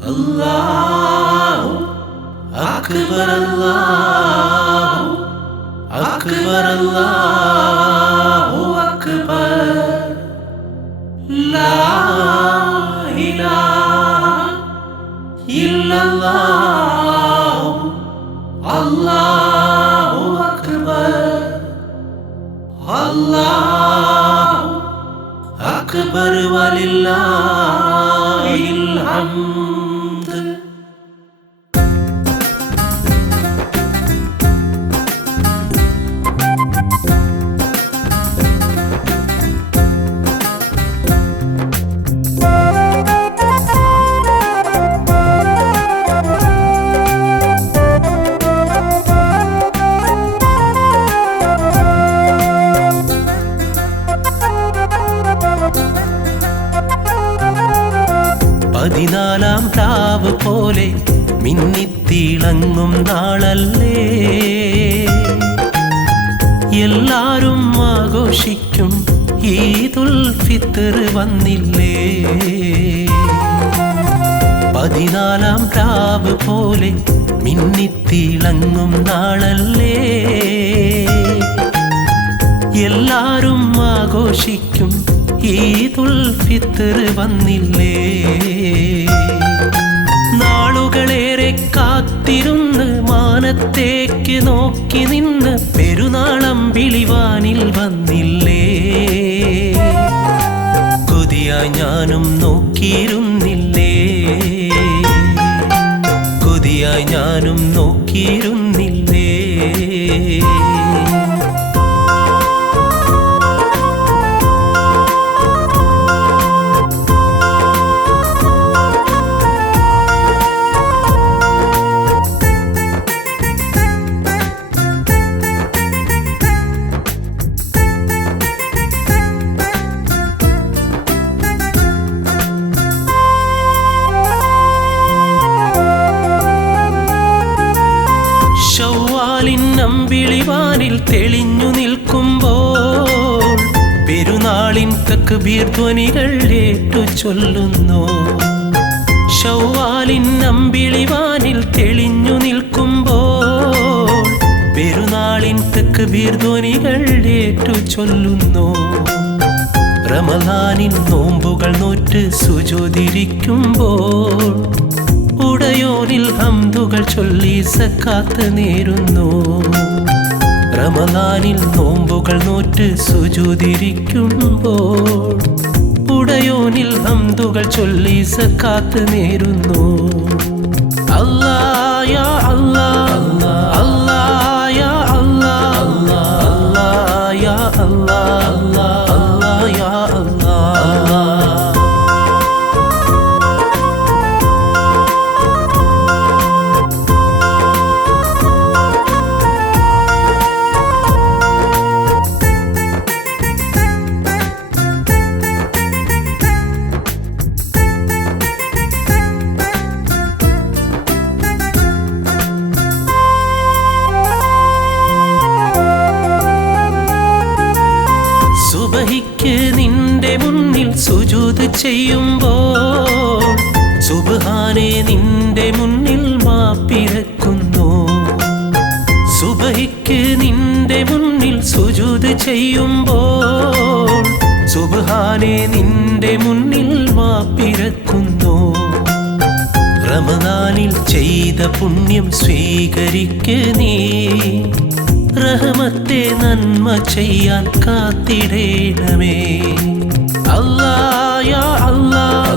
Allahu Akbar, Allahu Akbar, Allahu Akbar. La ilaha illallah, Allahu Akbar, Allahu Akbar walillahil hamd. പതിനാലാം രാവ് പോലെ മിന്നിത്തിളങ്ങും നാളല്ലേ, എല്ലാരും ആഘോഷിക്കും ഈദുൽ ഫിത്ർ വന്നില്ലേ. പതിനാലാം രാവ് പോലെ മിന്നിത്തിളങ്ങും നാളല്ലേ, എല്ലാരും ആഘോഷിക്കും ഈദുൽ ഫിത്ർ വന്നില്ലേ. നാളുകളേറെ കാത്തിരുന്ന് മാനത്തേക്ക് നോക്കി നിന്ന് പെരുന്നാളം വിളിവാനിൽ വന്നില്ലേ. കൊതിയായി ഞാനും നോക്കിയിരുന്നില്ലേ, കൊതിയായി ഞാനും നോക്കിയിരുന്നില്ലേ. നമ്പിളിവാനിൽ തെളിഞ്ഞു നിൽക്കുമ്പോൾ പെരുന്നാളിൻ തക്ബീർ ധ്വനികൾ ഏറ്റു ചൊല്ലുന്നു. ശൗവാലിൻ നമ്പിളിവാനിൽ തെളിഞ്ഞു നിൽക്കുമ്പോൾ പെരുന്നാളിൻ തക്ബീർ ധ്വനികൾ ഏറ്റു ചൊല്ലുന്നു. റമളാനിൻ നോമ്പുകൾ നോറ്റ് സുജൂദിരിക്കുമ്പോൾ ഉടയോനിൽ ഹംദുകൾ ചൊല്ലി സക്കാത്ത് നേരുന്നു. റമളാനിൽ നോമ്പുകൾ നോറ്റ് സുജൂദിരിക്കുമ്പോൾ ഉടയോനിൽ ഹംദുകൾ ചൊല്ലി സക്കാത്ത് നേരുന്നു. അല്ലാഹ് യാ അല്ലാഹ്, അല്ലാഹ് യാ അല്ലാഹ്, അല്ലാഹ് യാ അല്ലാഹ്, അല്ലാഹ് യാ അല്ലാഹ്. സുബഹിക്ക് നിന്റെ മുന്നിൽ സുജൂദ് ചെയ്യുമ്പോൾ സുബ്ഹാനേ നിന്റെ മുന്നിൽ മാപ്പിരക്കുന്നു. സുബഹിക്ക് നിന്റെ മുന്നിൽ സുജൂദ് ചെയ്യുമ്പോൾ സുബ്ഹാനേ നിന്റെ മുന്നിൽ മാപ്പിരക്കുന്നു. റമളാനിൽ ചെയ്ത പുണ്യം സ്വീകരിക്ക് നീ, റഹ്മത്തെ നന്മ ചെയ്യാൻ കാത്തിടേണമേ. അല്ലാഹ് യാ അല്ലാഹ്,